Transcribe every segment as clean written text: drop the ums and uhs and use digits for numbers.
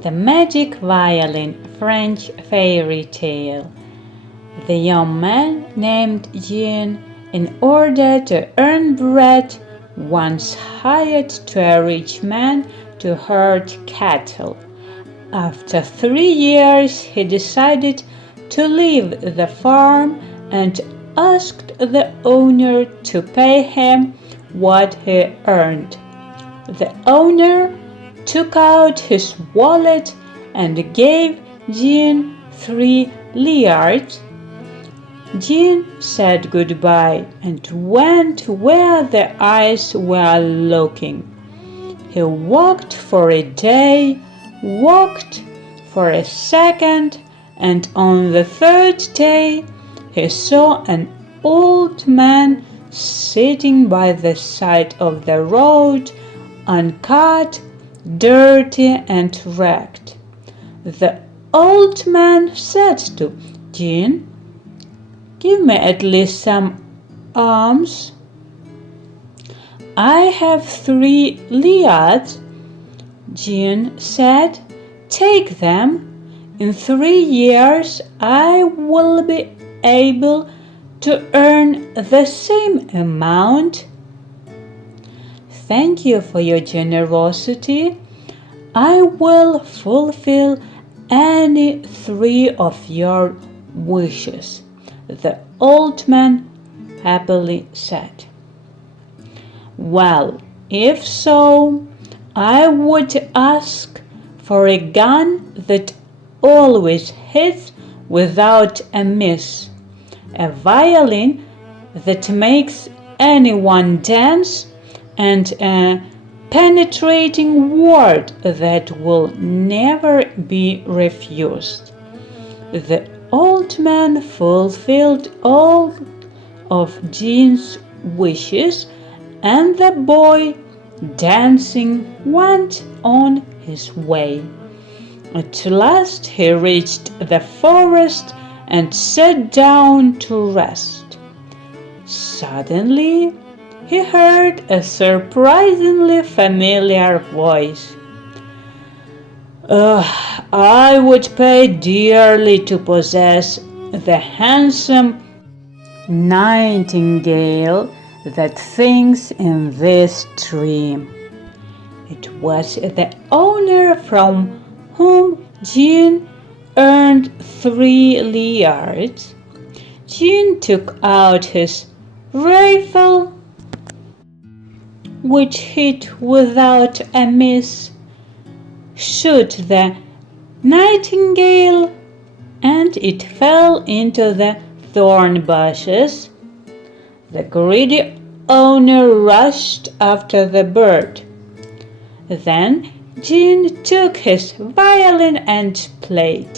The Magic Violin, French fairy tale. The young man named Jean, in order to earn bread, once hired to a rich man to herd cattle. After 3 years, he decided to leave the farm and asked the owner to pay him what he earned. The owner took out his wallet and gave Jean 3 liards. Jean said goodbye and went where the eyes were looking. He walked for a day, walked for a second, and on the 3rd day he saw an old man sitting by the side of the road, uncut, dirty and wrecked. The old man said to Jean, "Give me at least some alms." "I have 3 liards," Jean said. "Take them. In 3 years I will be able to earn the same amount." "Thank you for your generosity. I will fulfill any 3 of your wishes," the old man happily said. "Well, if so, I would ask for a gun that always hits without a miss, a violin that makes anyone dance, and a penetrating word that will never be refused." The old man fulfilled all of Jean's wishes, and the boy, dancing, went on his way. At last he reached the forest and sat down to rest. Suddenly he heard a surprisingly familiar voice. "I would pay dearly to possess the handsome nightingale that sings in this tree." It was the owner from whom Jean earned 3 liards. Jean took out his rifle, which hit without a miss, shot the nightingale, and it fell into the thorn bushes. The greedy owner rushed after the bird. Then Jean took his violin and played,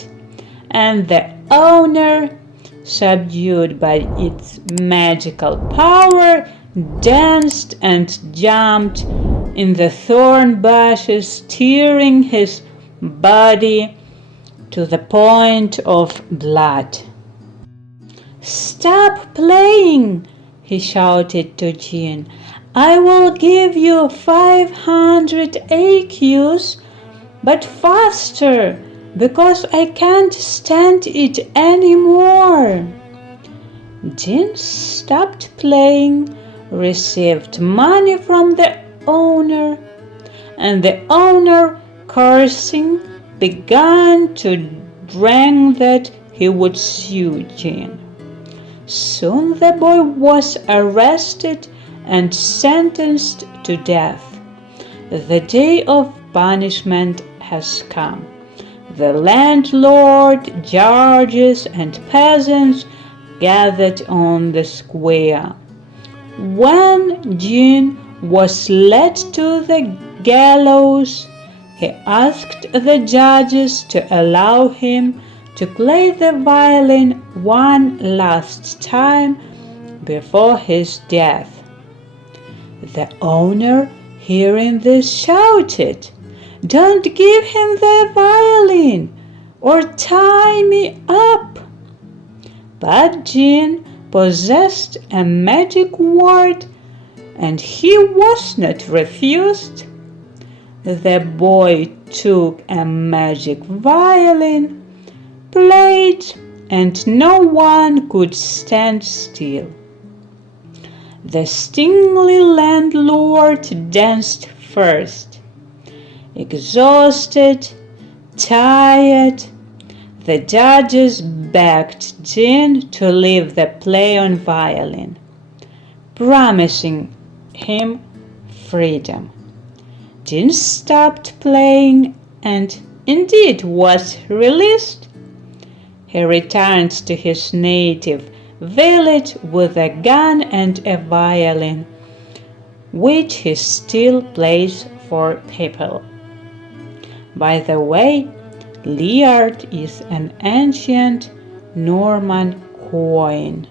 and the owner, subdued by its magical power, danced and jumped in the thorn bushes, tearing his body to the point of blood. "Stop playing!" he shouted to Jean. "I will give you 500 écus, but faster, because I can't stand it anymore." Jean stopped playing, received money from the owner, and the owner, cursing, began to dream that he would sue Jean. Soon the boy was arrested and sentenced to death. The day of punishment has come. The landlord, judges, and peasants gathered on the square. When Jean was led to the gallows, he asked the judges to allow him to play the violin one last time before his death. The owner, hearing this, shouted, "Don't give him the violin, or tie me up." But Jean possessed a magic word, and he was not refused. The boy took a magic violin, played, and no one could stand still. The stingly landlord danced first. Exhausted, tired, the judges begged Jean to leave the play on violin, promising him freedom. Jean stopped playing and indeed was released. He returned to his native village with a gun and a violin, which he still plays for people. By the way, liard is an ancient Norman coin.